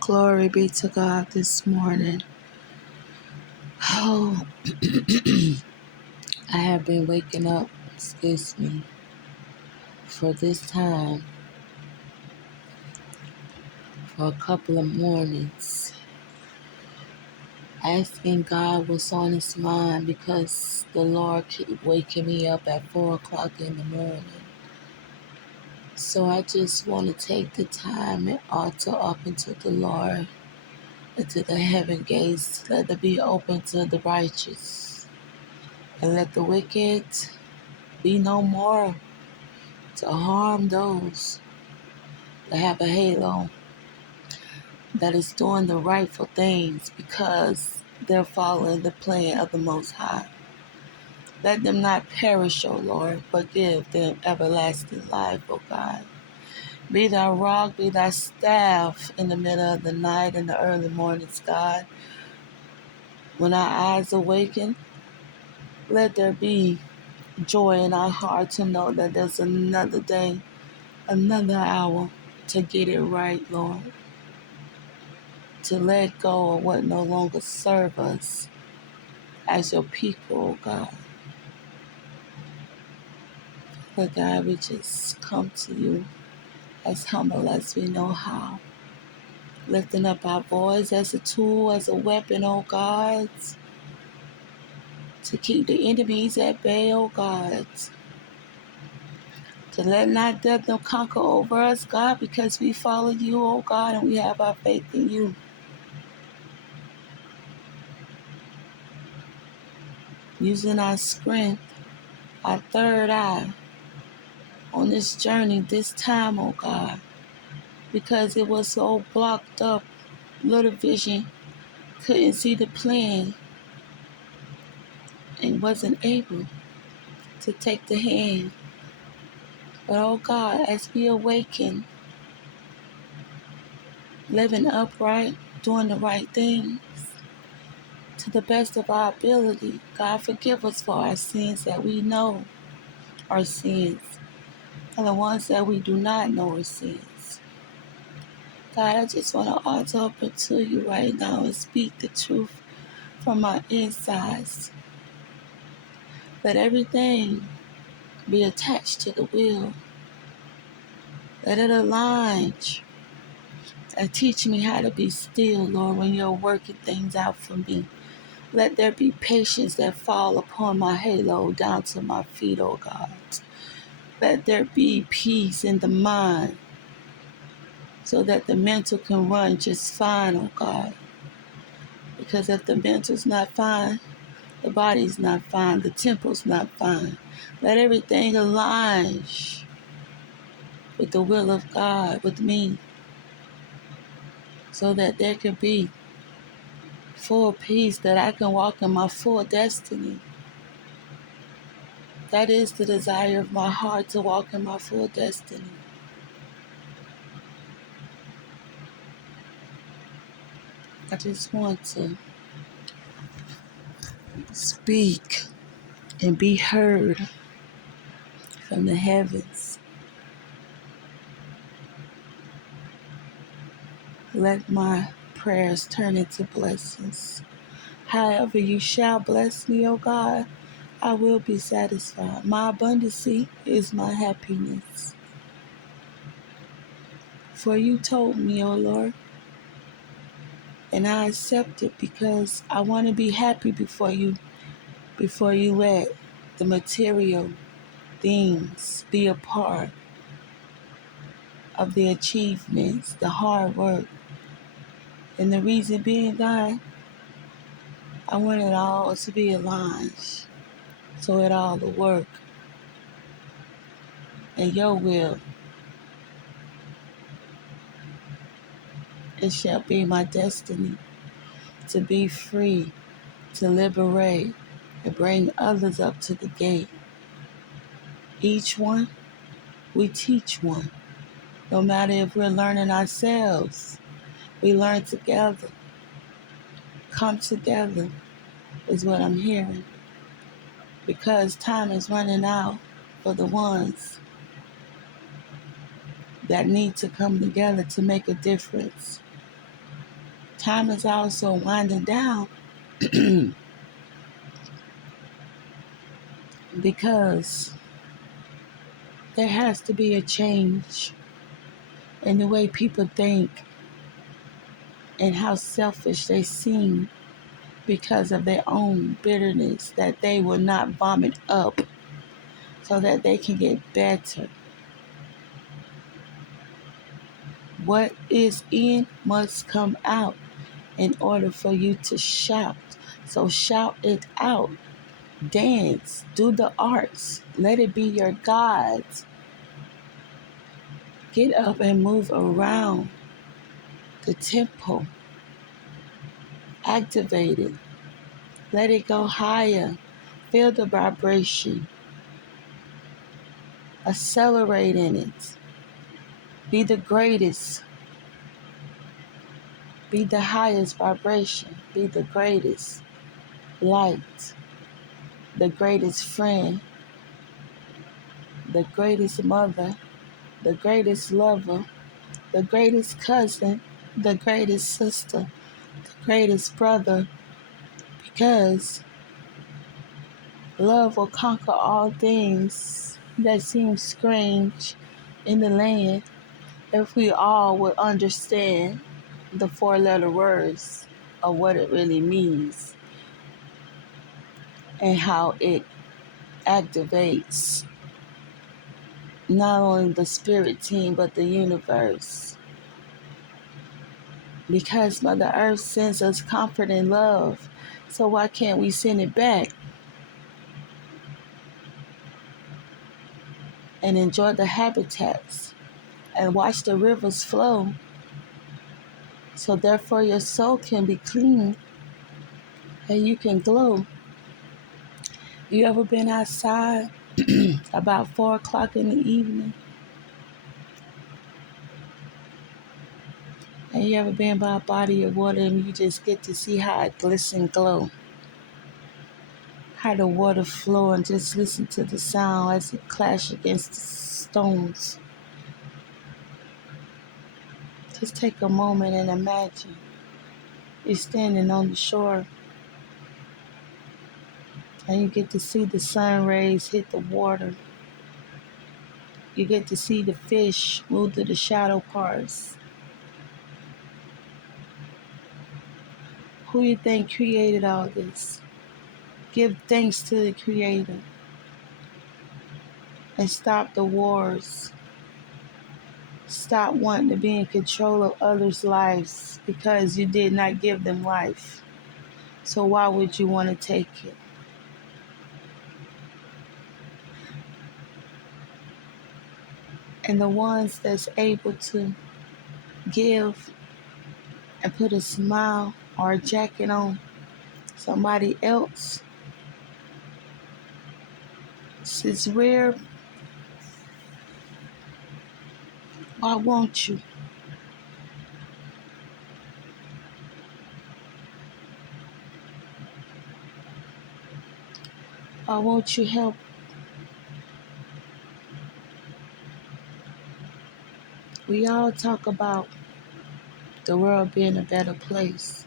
Glory be to God this morning. Oh, I have been waking up, for this time for a couple of mornings, asking God what's on his mind because the Lord keep waking me up at 4 o'clock in the morning. So I just want to take the time and altar up into the Lord, into the heaven gates. Let it be open to the righteous, and let the wicked be no more to harm those that have a halo, that is doing the rightful things because they're following the plan of the Most High. Let them not perish, O Lord, but give them everlasting life, O God. Be thy rock, be thy staff in the middle of the night and the early mornings, God. When our eyes awaken, let there be joy in our heart to know that there's another day, another hour to get it right, Lord. To let go of what no longer serve us as your people, oh God. But God, we just come to you as humble as we know how. Lifting up our voice as a tool, as a weapon, oh God, to keep the enemies at bay, oh God. To let not death no conquer over us, God, because we follow you, oh God, and we have our faith in you. Using our strength, our third eye, on this journey, this time, oh God, because it was so blocked up, little vision, couldn't see the plan, and wasn't able to take the hand. But oh God, as we awaken, living upright, doing the right thing, to the best of our ability, God, forgive us for our sins that we know are sins, and the ones that we do not know are sins. God, I just want to altar up into you right now and speak the truth from my insides. Let everything be attached to the will. Let it align and teach me how to be still, Lord, when you're working things out for me. Let there be patience that fall upon my halo down to my feet, oh God. Let there be peace in the mind so that the mental can run just fine, oh God. Because if the mental's not fine, the body's not fine, the temple's not fine. Let everything align with the will of God, with me, so that there can be full peace, that I can walk in my full destiny. That is the desire of my heart, to walk in my full destiny. I just want to speak and be heard from the heavens. Let my prayers turn into blessings. However you shall bless me, O God, I will be satisfied. My abundancy is my happiness. For you told me, O Lord, and I accept it because I want to be happy before you let the material things be a part of the achievements, the hard work. And the reason being, God, I want it all to be aligned, so it all will work in your will. It shall be my destiny to be free, to liberate, and bring others up to the gate. Each one, we teach one. No matter if we're learning ourselves, we learn together. Come together is what I'm hearing. Because time is running out for the ones that need to come together to make a difference. Time is also winding down because there has to be a change in the way people think and how selfish they seem because of their own bitterness that they will not vomit up so that they can get better. What is in must come out in order for you to shout. So shout it out. Dance. Do the arts. Let it be your God. Get up and move around the temple. Activate it. Let it go higher. Feel the vibration. Accelerate in it. Be the greatest. Be the highest vibration. Be the greatest light. The greatest friend. The greatest mother. The greatest lover. The greatest cousin. The greatest sister. The greatest brother. Because love will conquer all things that seem strange in the land if we all would understand the four-letter words of what it really means and how it activates not only the spirit team but the universe. Because Mother Earth sends us comfort and love, so why can't we send it back and enjoy the habitats and watch the rivers flow so therefore your soul can be clean and you can glow? You ever been outside about 4 o'clock in the evening? And you ever been by a body of water and you just get to see how it glisten glow? How the water flow and just listen to the sound as it clash against the stones. Just take a moment and imagine you're standing on the shore and you get to see the sun rays hit the water. You get to see the fish move to the shadow parts. Who you think created all this? Give thanks to the Creator and stop the wars. Stop wanting to be in control of others' lives because you did not give them life. So why would you want to take it? And the ones that's able to give and put a smile or a jacket on somebody else, it's rare. Why won't you? Why won't you help? We all talk about the world being a better place,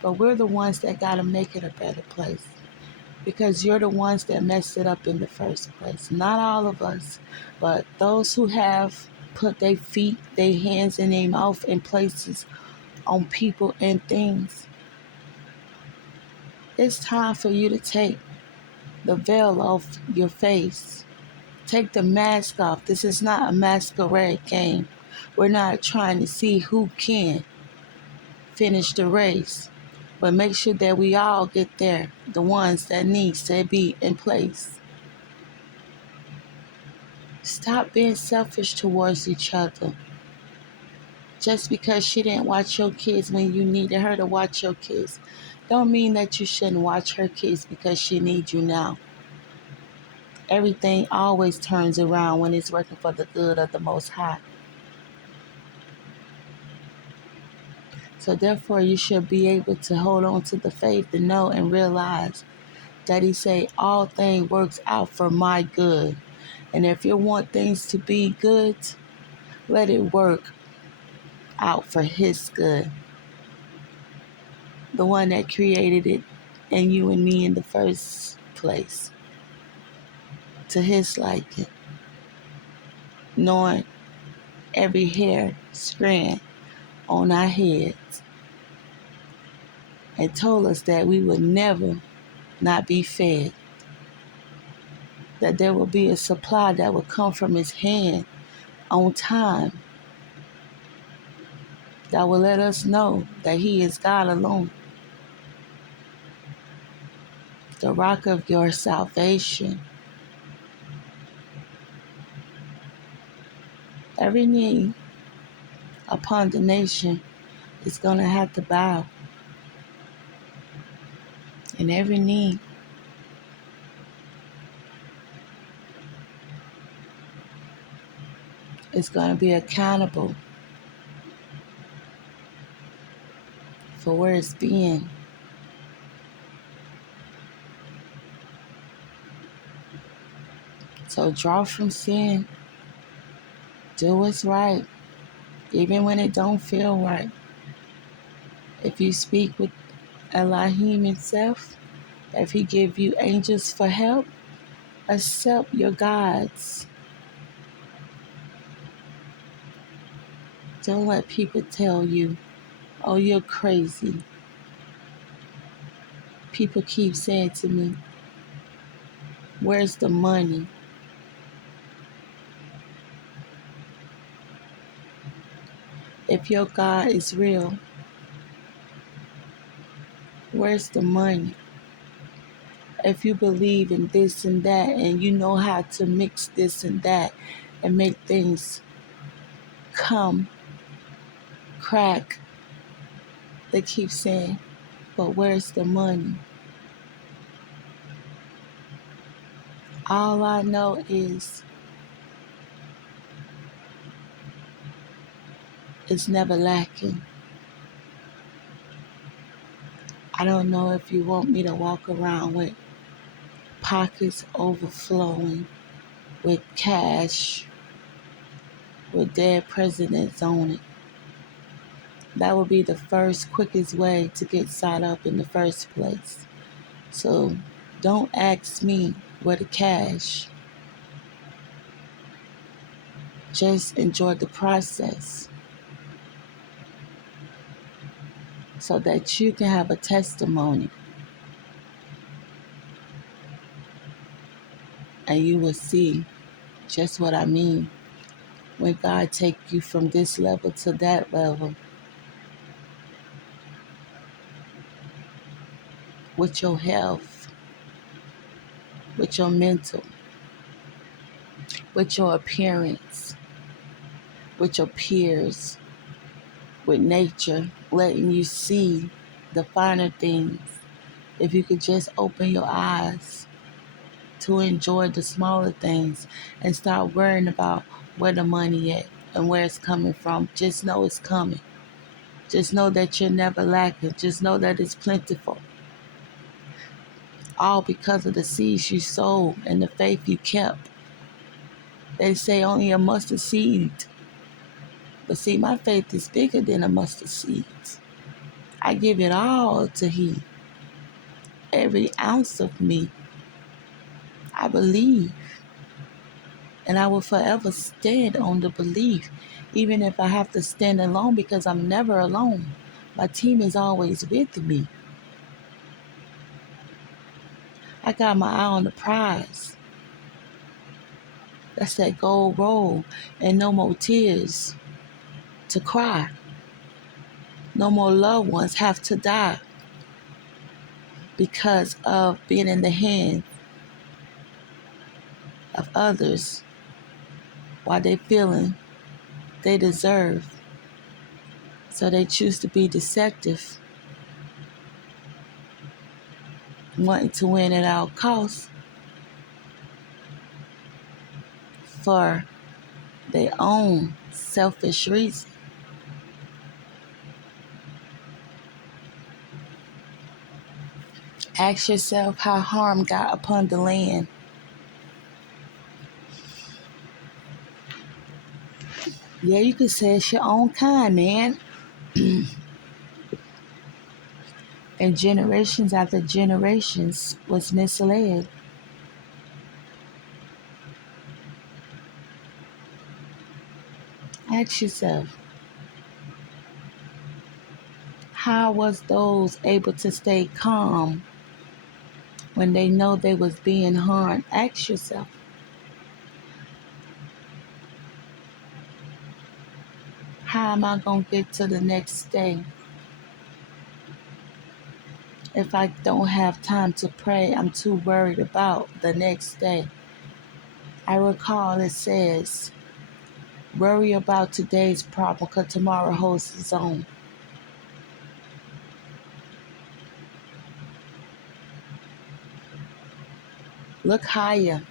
but we're the ones that gotta make it a better place because you're the ones that messed it up in the first place. Not all of us, but those who have put their feet, their hands, and their mouth in places on people and things. It's time for you to take the veil off your face. Take the mask off. This is not a masquerade game. We're not trying to see who can finish the race, but make sure that we all get there, the ones that needs to be in place. Stop being selfish towards each other. Just because she didn't watch your kids when you needed her to watch your kids, don't mean that you shouldn't watch her kids because she needs you now. Everything always turns around when it's working for the good of the Most High. So therefore, you should be able to hold on to the faith and know and realize that He say all things works out for my good. And if you want things to be good, let it work out for His good. the one that created it and you and me in the first place, to his liking, knowing every hair strand on our heads, and told us that we would never not be fed, that there will be a supply that will come from his hand on time, that will let us know that he is God alone, the rock of your salvation. Every knee upon the nation is going to have to bow, and every knee is going to be accountable for where it's been. So draw from sin, do what's right, even when it don't feel right. If you speak with Elohim himself, if he give you angels for help, accept your gods. Don't let people tell you, oh, you're crazy. People keep saying to me, where's the money? If your God is real, where's the money? If you believe in this and that and you know how to mix this and that and make things come, crack, they keep saying, but where's the money? All I know is it's never lacking. I don't know if you want me to walk around with pockets overflowing with cash, with dead presidents on it. That would be the first, quickest way to get side up in the first place. So don't ask me where the cash. Just enjoy the process so that you can have a testimony and you will see just what I mean when God take you from this level to that level with your health, with your mental, with your appearance, with your peers, with nature, letting you see the finer things. If you could just open your eyes to enjoy the smaller things and start worrying about where the money at and where it's coming from. Just know it's coming. Just know that you're never lacking. Just know that it's plentiful. All because of the seeds you sowed and the faith you kept. They say only a mustard seed. But see, my faith is bigger than a mustard seed. I give it all to Him. Every ounce of me. I believe. And I will forever stand on the belief, even if I have to stand alone, because I'm never alone. My team is always with me. I got my eye on the prize. That's that gold roll, and no more tears to cry. No more loved ones have to die because of being in the hands of others while they feeling they deserve. So they choose to be deceptive, wanting to win at all costs for their own selfish reason. Ask yourself how harm got upon the land. Yeah, you could say it's your own kind, man. And generations after generations was misled. Ask yourself, how was those able to stay calm when they know they was being harmed? Ask yourself, how am I going to get to the next day if I don't have time to pray? I'm too worried about the next day. I recall it says, worry about today's problem because tomorrow holds its own. Look higher.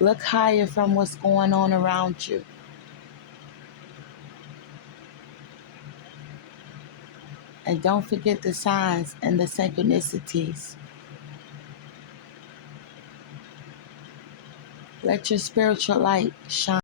Look higher from what's going on around you. And don't forget the signs and the synchronicities. Let your spiritual light shine.